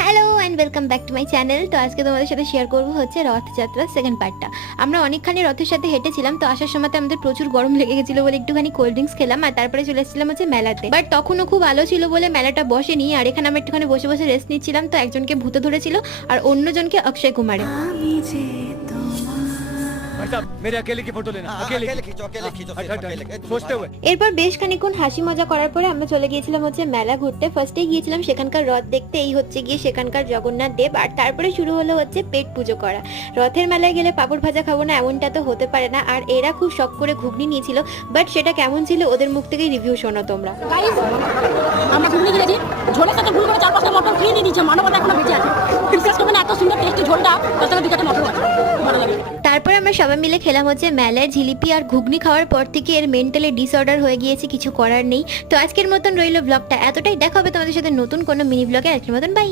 Hello and welcome back to my channel. তো আজকে তোমাদের সাথে শেয়ার করবো হচ্ছে রথযাত্রার সেকেন্ড পার্টটা। আমরা অনেকখানি রথের সাথে হেঁটেছিলাম, তো আসার সময় আমাদের প্রচুর গরম লেগে গেছিলো বলে একটুখানি কোল্ড ড্রিঙ্কস খেলাম, আর তারপরে চলে এসেছিলাম হচ্ছে মেলাতে। বাট তখনও খুব আলো ছিল বলে মেলাটা বসেনি, আর এখানে আমরা একটুখানি বসে বসে রেস্ট নিচ্ছিলাম। তো একজনকে ভূতে ধরেছিল আর অন্যজনকে অক্ষয় কুমারে। मेरे अकेले की फोटो लेना, अकेले खींचो सोचते हुए। এরপর বেশ খানিকক্ষণ হাসি মজা করার পরে আমরা চলে গিয়েছিলাম হচ্ছে মেলা ঘুরতে। ফার্স্টেই গিয়েছিলাম সেখানকার রথ দেখতে, এই হচ্ছে গিয়ে সেখানকার জগন্নাথ দেব। আর তারপরে শুরু হলো হচ্ছে পেট পুজো করা। রথের মেলায় গেলে পাপড় ভাজা খাবো না এমনটা তো হতে পারে না, আর এরা খুব শখ করে ঘুগনি নিয়েছিল। বাট সেটা কেমন ছিল ওদের মুখ থেকেই রিভিউ শোনো তোমরা। আমরা ঘুগনি খেয়েছি, ঝোলের সাথে ভুল করে 4-5টা মটর খেয়ে নিয়ে দিচ্ছে, মানবতা এখনো বেঁচে আছে। বিশ্বাস করবেন এত সুন্দর টেস্টি ঝোলটা, তার সাথে 2-4টা মটর আছে, ভালো লাগে। তারপরে আমরা সবাই মিলে খেলাম হচ্ছে মেলার জিলিপি, আর ঘুগনি খাওয়ার পর থেকে এর মেন্টালি ডিসঅর্ডার হয়ে গিয়েছে, কিছু করার নেই। তো আজকের মতন রইল ব্লগটা এতটাই। দেখা হবে তোমাদের সাথে নতুন কোনো মিনি ব্লগে। আজকের মতন বাই।